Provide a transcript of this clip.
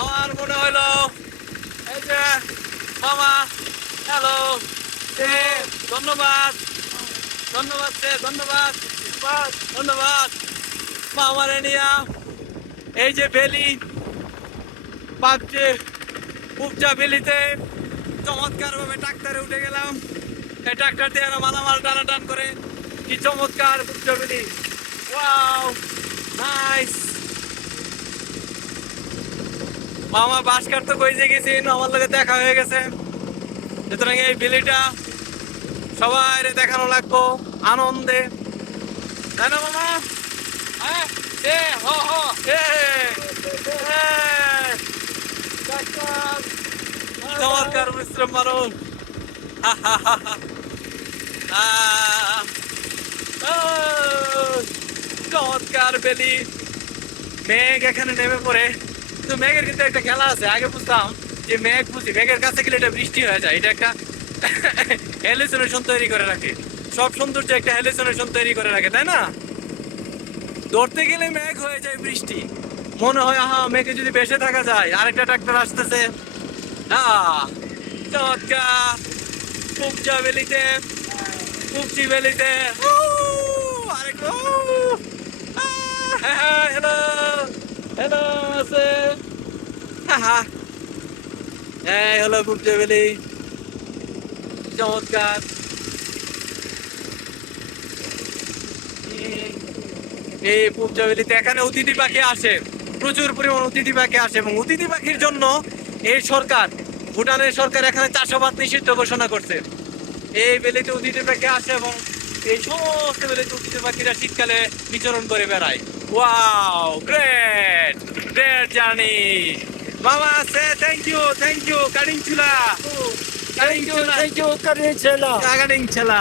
আমার মনে হইলো এই যে মামা হ্যালো ধন্যবাদ ধন্যবাদ ধন্যবাদ ধন্যবাদ মামারে নিয়া এই যে বেলি পাবছে উপচা বেলিতে চমৎকার ভাবে ট্রাক্টরে উঠে গেলাম। এই ট্রাক্টর দিয়ে মালামাল টানাটান করে কি চমৎকার উপচা বেলি। Wow nice. মামা বাস কাটতে কই যে গেছি আমার লগে দেখা হয়ে গেছে, সুতরাং এই বেলিটা সবাই দেখানো লাগবো আনন্দে, তাই না মামা? চমৎকার মিশ্রম মারণ চমৎকার বেলি। মেঘ এখানে নেমে পড়ে, কিন্তু মেঘের কিন্তু একটা খেলা আছে। আগে বুঝতাম যে মেঘ বুঝি মেঘের কাছে গেলে এটা বৃষ্টি হয়ে যায়, এটা একটা হ্যালুসিনেশন তৈরি করে রাখে। সব সৌন্দর্য একটা হ্যালুসিনেশন তৈরি করে রাখে, তাই না? ধরতে গেলে মেঘ হয়ে যায় বৃষ্টি, মনে হয় আহা মেঘে যদি বেসে থাকা যায়। আরেকটা ট্রাক্টর আসতেছে। চমৎকার উপচা বেলিতে উপচি বেলিতে আরেকটা হ্যালো হ্যালো আছে এই হলো উপচা বেলি। চমৎকার। এই উপচা বেলিতে এখানে অতিথি পাখি আসে, প্রচুর পরিমাণ অতিথি পাখি আসে, এবং অতিথি পাখির জন্য এই সরকার, ভুটানের সরকার এখানে চাষাবাদ নিষিদ্ধ ঘোষণা করছে। এই বেলিতে অতিথি পাখি আসে এবং এই সমস্ত বেলিতে অতিথি পাখিরা শীতকালে বিচরণ করে বেড়ায়। ওয়াও গ্রেট গ্রেট জার্নি মামা। সে থ্যাংক ইউ কাটিং চুলা Thank you, Karin Chela. Cutting ছেলা।